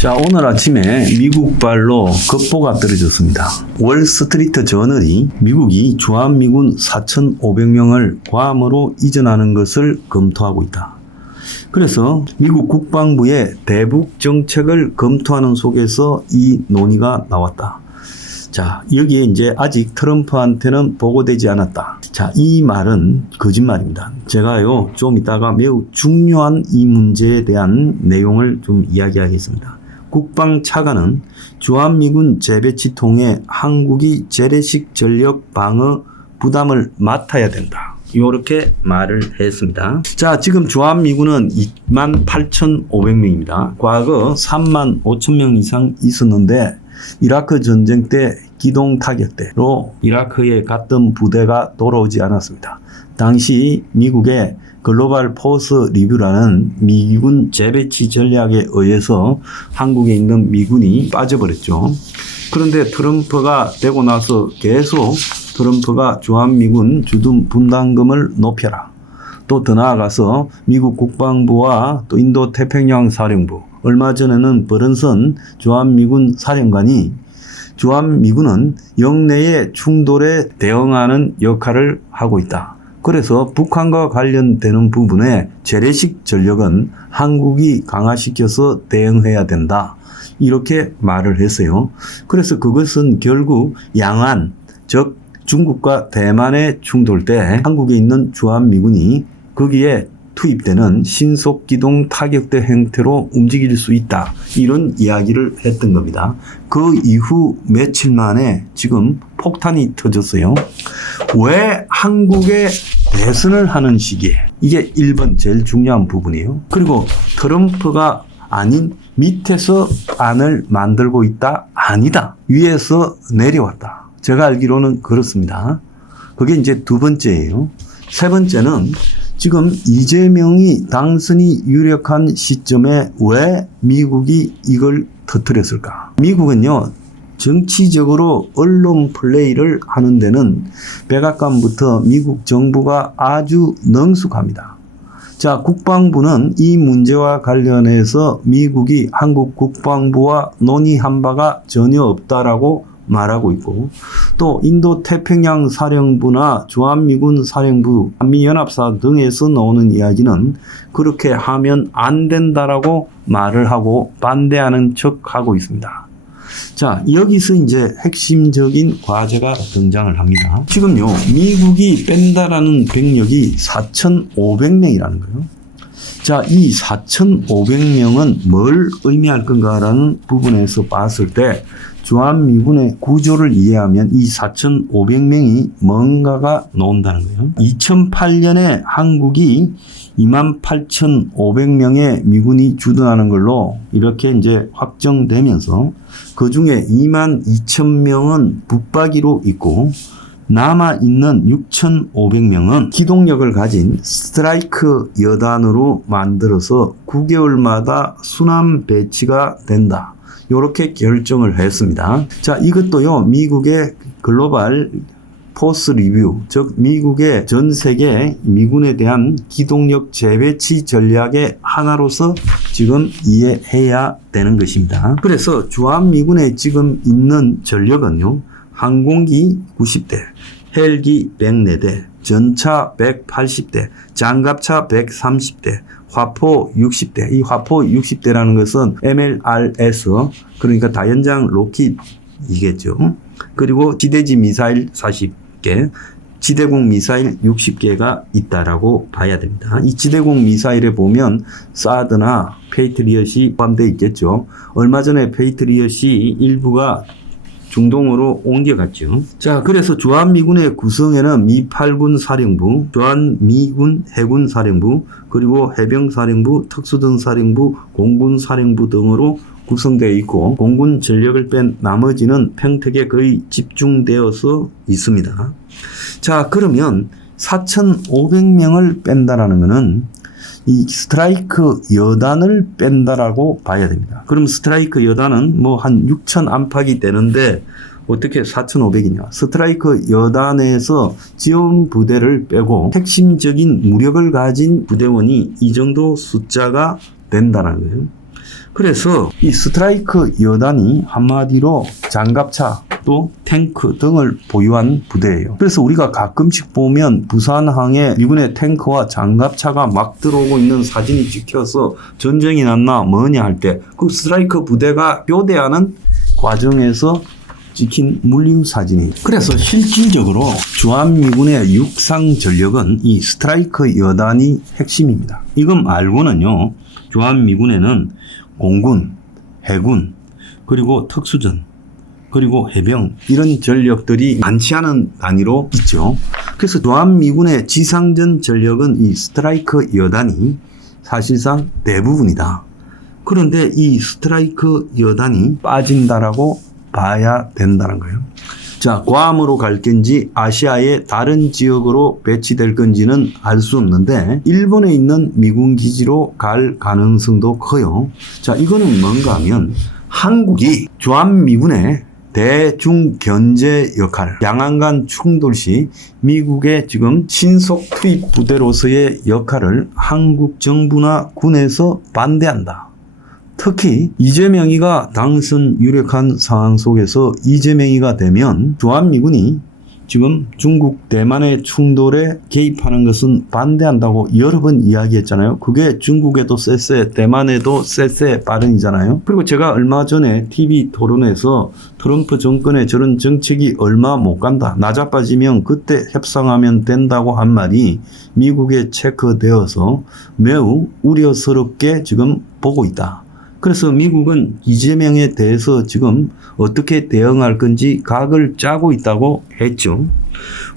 자, 오늘 아침에 미국발로 급보가 떨어졌습니다. 월스트리트 저널이 미국이 주한미군 4,500명을 괌으로 이전하는 것을 검토하고 있다. 그래서 미국 국방부의 대북 정책을 검토하는 속에서 이 논의가 나왔다. 자, 여기에 이제 아직 트럼프한테는 보고되지 않았다. 자, 이 말은 거짓말입니다. 제가요, 좀 이따가 매우 중요한 이 문제에 대한 내용을 좀 이야기하겠습니다. 국방차관은 주한미군 재배치 통해 한국이 재래식 전력 방어 부담을 맡아야 된다. 이렇게 말을 했습니다. 자, 지금 주한미군은 28,500명입니다. 과거 35,000명 이상 있었는데 이라크 전쟁 때 기동 타격대로 이라크에 갔던 부대가 돌아오지 않았습니다. 당시 미국의 글로벌 포스 리뷰라는 미군 재배치 전략에 의해서 한국에 있는 미군이 빠져버렸죠. 그런데 트럼프가 되고 나서 계속 트럼프가 주한미군 주둔 분담금을 높여라. 또 더 나아가서 미국 국방부와 또 인도 태평양 사령부, 얼마 전에는 버런선 주한미군 사령관이 주한미군은 영내의 충돌에 대응하는 역할을 하고 있다. 그래서 북한과 관련되는 부분에 재래식 전력은 한국이 강화시켜서 대응해야 된다. 이렇게 말을 했어요. 그래서 그것은 결국 양안, 즉 중국과 대만의 충돌 때 한국에 있는 주한미군이 거기에 투입되는 신속기동 타격대 형태로 움직일 수 있다. 이런 이야기를 했던 겁니다. 그 이후 며칠 만에 지금 폭탄이 터졌어요. 왜 한국에 대선을 하는 시기에, 이게 1번 제일 중요한 부분이에요. 그리고 트럼프가 아닌 밑에서 안을 만들고 있다? 아니다. 위에서 내려왔다. 제가 알기로는 그렇습니다. 그게 이제 두 번째예요. 세 번째는 지금 이재명이 당선이 유력한 시점에 왜 미국이 이걸 터뜨렸을까? 미국은요, 정치적으로 언론 플레이를 하는 데는 백악관부터 미국 정부가 아주 능숙합니다. 자, 국방부는 이 문제와 관련해서 미국이 한국 국방부와 논의한 바가 전혀 없다라고 말하고 있고, 또 인도 태평양 사령부나 주한미군 사령부, 한미연합사 등에서 나오는 이야기는 그렇게 하면 안 된다라고 말을 하고 반대하는 척하고 있습니다. 자, 여기서 이제 핵심적인 과제가 등장을 합니다. 지금요, 미국이 뺀다라는 병력이 4,500명이라는 거예요. 자, 이 4,500명은 뭘 의미할 건가라는 부분에서 봤을 때 주한미군의 구조를 이해하면 이 4,500명이 뭔가가 나온다는 거예요. 2008년에 한국이 28,500명의 미군이 주둔하는 걸로 이렇게 이제 확정되면서 그 중에 22,000명은 붙박이로 있고 남아있는 6,500명은 기동력을 가진 스트라이크 여단으로 만들어서 9개월마다 순환 배치가 된다. 이렇게 결정을 했습니다. 자, 이것도요, 미국의 글로벌 포스 리뷰, 즉 미국의 전 세계 미군에 대한 기동력 재배치 전략의 하나로서 지금 이해해야 되는 것입니다. 그래서 주한미군에 지금 있는 전력은요, 항공기 90대, 헬기 104대, 전차 180대, 장갑차 130대, 화포 60대. 이 화포 60대라는 것은 MLRS, 그러니까 다연장 로킷이겠죠. 그리고 지대지 미사일 40개, 지대공 미사일 60개가 있다라고 봐야 됩니다. 이 지대공 미사일에 보면 사드나 페이트리엇이 포함되어 있겠죠. 얼마 전에 페이트리엇이 일부가 중동으로 옮겨갔죠. 자, 그래서 주한미군의 구성에는 미 8군 사령부, 주한미군 해군 사령부, 그리고 해병사령부, 특수등 사령부, 공군 사령부 등으로 구성되어 있고, 공군 전력을 뺀 나머지는 평택에 거의 집중되어서 있습니다. 자, 그러면 4,500명을 뺀다라는 것은 이 스트라이크 여단을 뺀다라고 봐야 됩니다. 그럼 스트라이크 여단은 뭐 한 6,000 안팎이 되는데 어떻게 4,500이냐. 스트라이크 여단에서 지원 부대를 빼고 핵심적인 무력을 가진 부대원이 이 정도 숫자가 된다는 거예요. 그래서 이 스트라이크 여단이 한마디로 장갑차 또 탱크 등을 보유한 부대예요. 그래서 우리가 가끔씩 보면 부산항에 미군의 탱크와 장갑차가 막 들어오고 있는 사진이 찍혀서 전쟁이 났나 뭐냐 할 때 그 스트라이크 부대가 교대하는 과정에서 찍힌 물류 사진이에요. 그래서 실질적으로 주한미군의 육상 전력은 이 스트라이크 여단이 핵심입니다. 이건 말고는요, 주한미군에는 공군, 해군, 그리고 특수전, 그리고 해병 이런 전력들이 많지 않은 단위로 있죠. 그래서 주한미군의 지상전 전력은 이 스트라이크 여단이 사실상 대부분이다. 그런데 이 스트라이크 여단이 빠진다라고 봐야 된다는 거예요. 자, 괌으로 갈 건지 아시아의 다른 지역으로 배치될 건지는 알 수 없는데 일본에 있는 미군 기지로 갈 가능성도 커요. 자, 이거는 뭔가 하면 한국이 주한미군의 대중 견제 역할, 양안 충돌 시 미국의 지금 신속 투입 부대로서의 역할을 한국 정부나 군에서 반대한다. 특히 이재명이가 당선 유력한 상황 속에서 이재명이가 되면 주한미군이 지금 중국 대만의 충돌에 개입하는 것은 반대한다고 여러 번 이야기했잖아요. 그게 중국에도 쎄쎄 대만에도 쎄쎄 발언이잖아요. 그리고 제가 얼마 전에 TV 토론에서 트럼프 정권의 저런 정책이 얼마 못 간다. 나자빠지면 그때 협상하면 된다고 한 말이 미국에 체크되어서 매우 우려스럽게 지금 보고 있다. 그래서 미국은 이재명에 대해서 지금 어떻게 대응할 건지 각을 짜고 있다고 했죠.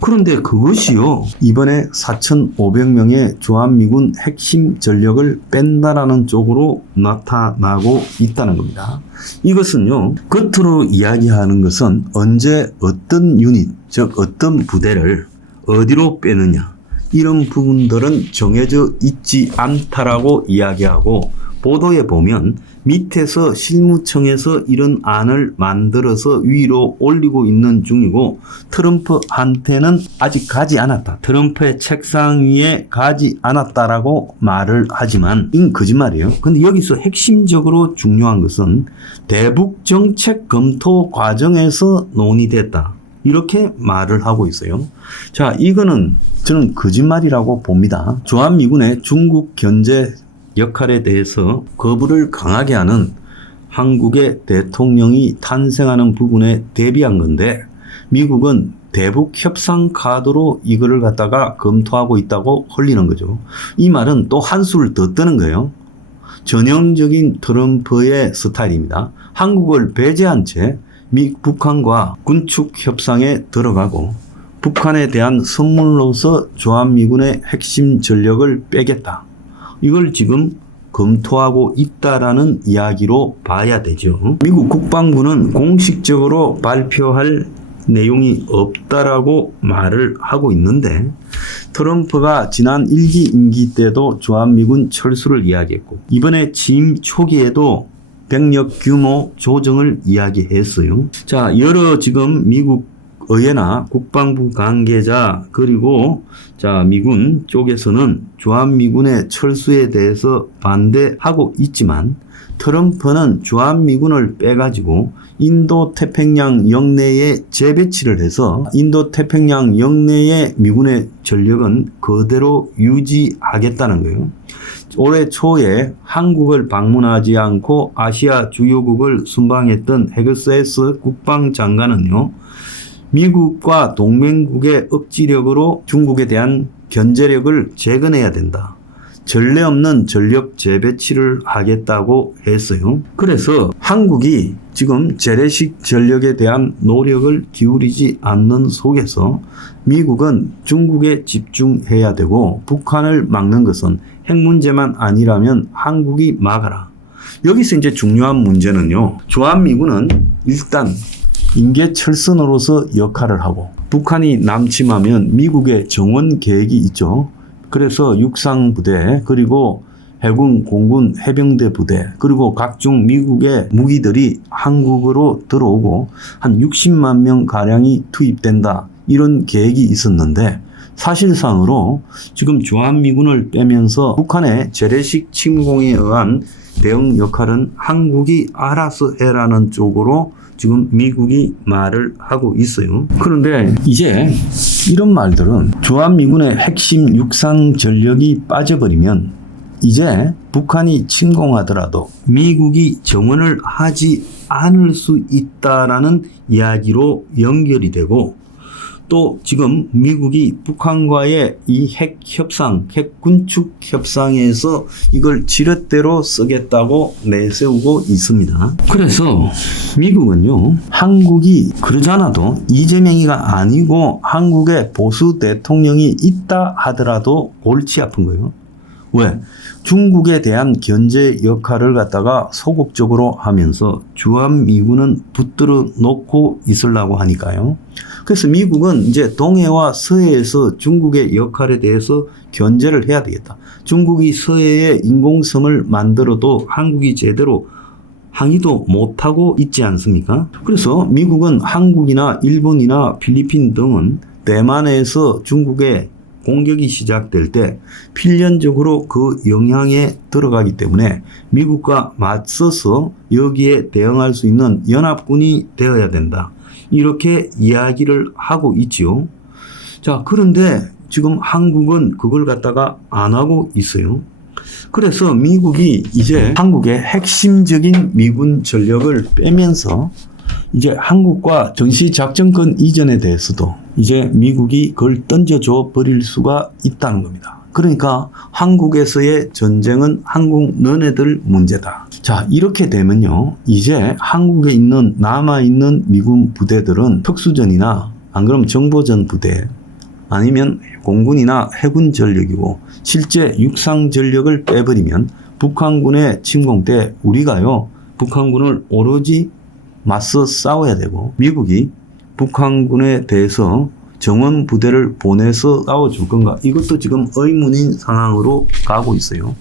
그런데 그것이요, 이번에 4,500명의 주한미군 핵심 전력을 뺀다라는 쪽으로 나타나고 있다는 겁니다. 이것은요, 겉으로 이야기하는 것은 언제 어떤 유닛, 즉 어떤 부대를 어디로 빼느냐, 이런 부분들은 정해져 있지 않다라고 이야기하고, 보도에 보면 밑에서 실무청에서 이런 안을 만들어서 위로 올리고 있는 중이고 트럼프한테는 아직 가지 않았다. 트럼프의 책상 위에 가지 않았다라고 말을 하지만 이건 거짓말이에요. 근데 여기서 핵심적으로 중요한 것은 대북 정책 검토 과정에서 논의됐다. 이렇게 말을 하고 있어요. 자, 이거는 저는 거짓말이라고 봅니다. 주한미군의 중국 견제 역할에 대해서 거부를 강하게 하는 한국의 대통령이 탄생하는 부분에 대비한 건데 미국은 대북 협상 카드로 이거를 갖다가 검토하고 있다고 흘리는 거죠. 이 말은 또 한수를 더 뜨는 거예요. 전형적인 트럼프의 스타일입니다. 한국을 배제한 채 북한과 군축 협상에 들어가고 북한에 대한 선물로서 주한미군의 핵심 전력을 빼겠다. 이걸 지금 검토하고 있다라는 이야기로 봐야 되죠. 미국 국방부는 공식적으로 발표할 내용이 없다라고 말을 하고 있는데 트럼프가 지난 1기 임기 때도 주한미군 철수를 이야기했고 이번에 취임 초기에도 병력 규모 조정을 이야기했어요. 자, 여러 지금 미국 의회나 국방부 관계자 그리고 자 미군 쪽에서는 주한미군의 철수에 대해서 반대하고 있지만 트럼프는 주한미군을 빼가지고 인도태평양 영내에 재배치를 해서 인도태평양 영내의 미군의 전력은 그대로 유지하겠다는 거예요. 올해 초에 한국을 방문하지 않고 아시아 주요국을 순방했던 헤그세스 국방장관은요. 미국과 동맹국의 억지력으로 중국에 대한 견제력을 재건해야 된다. 전례 없는 전력 재배치를 하겠다고 했어요. 그래서 한국이 지금 재래식 전력에 대한 노력을 기울이지 않는 속에서 미국은 중국에 집중해야 되고 북한을 막는 것은 핵 문제만 아니라면 한국이 막아라. 여기서 이제 중요한 문제는요. 주한미군은 일단 인계철선으로서 역할을 하고 북한이 남침하면 미국의 정원 계획이 있죠. 그래서 육상부대 그리고 해군, 공군, 해병대 부대 그리고 각종 미국의 무기들이 한국으로 들어오고 한 60만 명 가량이 투입된다. 이런 계획이 있었는데 사실상으로 지금 주한미군을 빼면서 북한의 재래식 침공에 의한 대응 역할은 한국이 알아서 해라는 쪽으로 지금 미국이 말을 하고 있어요. 그런데 이제 이런 말들은 주한미군의 핵심 육상 전력이 빠져버리면 이제 북한이 침공하더라도 미국이 정원을 하지 않을 수 있다라는 이야기로 연결이 되고, 또 지금 미국이 북한과의 이 핵 협상, 핵 군축 협상에서 이걸 지렛대로 쓰겠다고 내세우고 있습니다. 그래서 미국은요, 한국이 그러잖아도 이재명이가 아니고 한국의 보수 대통령이 있다 하더라도 골치 아픈 거예요. 왜? 중국에 대한 견제 역할을 갖다가 소극적으로 하면서 주한미군은 붙들어 놓고 있으려고 하니까요. 그래서 미국은 이제 동해와 서해에서 중국의 역할에 대해서 견제를 해야 되겠다. 중국이 서해에 인공섬을 만들어도 한국이 제대로 항의도 못하고 있지 않습니까? 그래서 미국은 한국이나 일본이나 필리핀 등은 대만에서 중국의 공격이 시작될 때 필연적으로 그 영향에 들어가기 때문에 미국과 맞서서 여기에 대응할 수 있는 연합군이 되어야 된다. 이렇게 이야기를 하고 있지요. 자, 그런데 지금 한국은 그걸 갖다가 안 하고 있어요. 그래서 미국이 이제 한국의 핵심적인 미군 전력을 빼면서 이제 한국과 전시작전권 이전에 대해서도 이제 미국이 그걸 던져줘 버릴 수가 있다는 겁니다. 그러니까 한국에서의 전쟁은 한국 너네들 문제다. 자, 이렇게 되면요, 이제 한국에 있는 남아있는 미군 부대들은 특수전이나 안 그러면 정보전 부대 아니면 공군이나 해군 전력이고, 실제 육상 전력을 빼버리면 북한군의 침공 때 우리가요, 북한군을 오로지 맞서 싸워야 되고, 미국이 북한군에 대해서 정원 부대를 보내서 싸워줄 건가? 이것도 지금 의문인 상황으로 가고 있어요.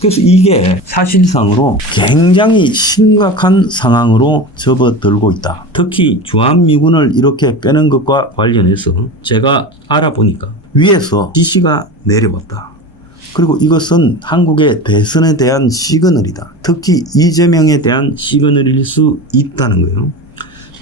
그래서 이게 사실상으로 굉장히 심각한 상황으로 접어들고 있다. 특히 주한미군을 이렇게 빼는 것과 관련해서 제가 알아보니까 위에서 지시가 내려왔다. 그리고 이것은 한국의 대선에 대한 시그널이다. 특히 이재명에 대한 시그널일 수 있다는 거예요.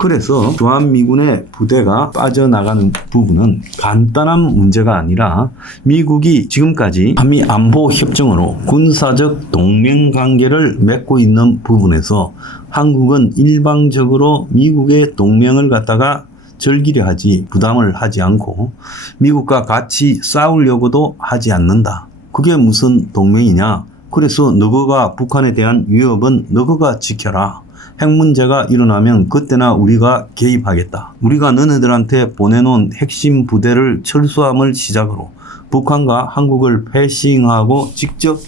그래서 주한미군의 부대가 빠져나가는 부분은 간단한 문제가 아니라 미국이 지금까지 한미안보협정으로 군사적 동맹관계를 맺고 있는 부분에서 한국은 일방적으로 미국의 동맹을 갖다가 즐기려 하지, 부담을 하지 않고 미국과 같이 싸우려고도 하지 않는다. 그게 무슨 동맹이냐? 그래서 너희가 북한에 대한 위협은 너희가 지켜라. 핵 문제가 일어나면 그때나 우리가 개입하겠다. 우리가 너네들한테 보내놓은 핵심 부대를 철수함을 시작으로 북한과 한국을 패싱하고 직접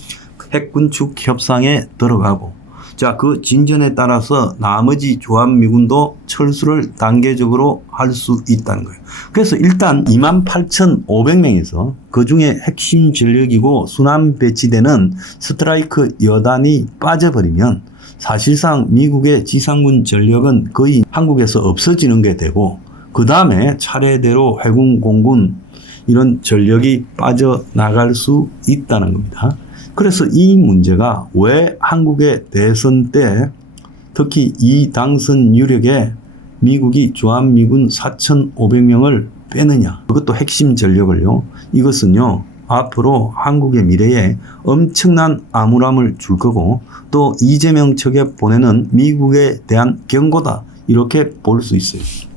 핵군축 협상에 들어가고, 자, 그 진전에 따라서 나머지 주한미군도 철수를 단계적으로 할 수 있다는 거예요. 그래서 일단 28,500명에서 그 중에 핵심 전력이고 순환 배치되는 스트라이크 여단이 빠져버리면 사실상 미국의 지상군 전력은 거의 한국에서 없어지는 게 되고, 그 다음에 차례대로 해군, 공군 이런 전력이 빠져나갈 수 있다는 겁니다. 그래서 이 문제가 왜 한국의 대선 때 특히 이 당선 유력에 미국이 주한미군 4,500명을 빼느냐, 그것도 핵심 전력을요. 이것은요, 앞으로 한국의 미래에 엄청난 암울함을 줄 거고, 또 이재명 측에 보내는 미국에 대한 경고다, 이렇게 볼 수 있어요.